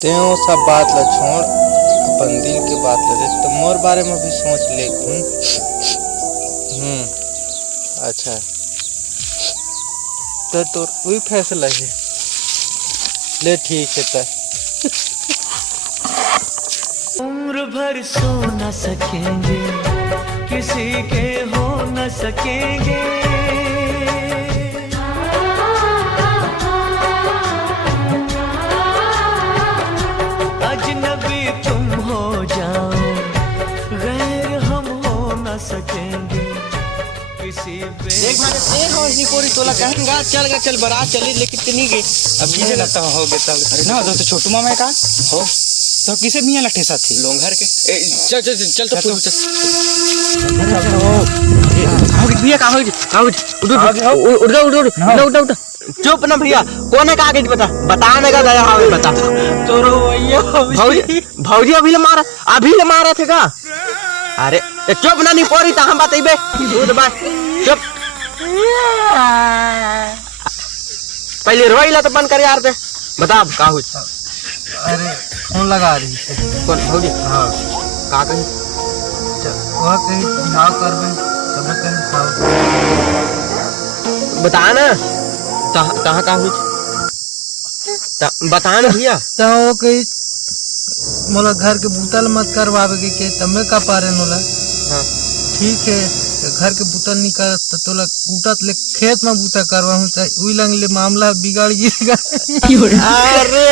त्यों सब बात ला छोड़, अपन दिल के बात ला देख तो मोर बारे में भी सोच ले। अच्छा तो तोर वही फैसला है ले, ठीक है तो उम्र भर सो न सकेंगे, किसी के हो न सकेंगे। अजनबी तुम हो जाओ, गैर हम हो न सकेंगे किसी देख भाई पूरी तोला कहेंगा चल बारात चली लेकिन इतनी गई अब किसे लगता हो गए तब। अरे ना तो छोटू मामा का हो तो किसे मियां लट्ठे साथी लोंघर के चल चल चल तो पूछ उठ चुप ना भैया, कोने का आगे बता बताने का दया हावे बता तो भौजी अभी ले मारा थे का। अरे चुप ना नहीं पोरी ता हम बतेबे दूध बस चुप। पहले रोइला तो बंद कर यार दे बता का हो। अरे फोन लगा रही है कौन भौजी? हाँ का कही वह कहीं भाव करबे तब कहीं भाव बता ना कहाँ का हुई बता ना भैया। तो कहीं मोला घर के बूतल मत करवावे के तमे का पारे नोला। हाँ ठीक है घर के बूतल नहीं कर तो तोला कूटत ले खेत में बूता करवा हूँ उई लंग ले मामला बिगाड़ गिरेगा। अरे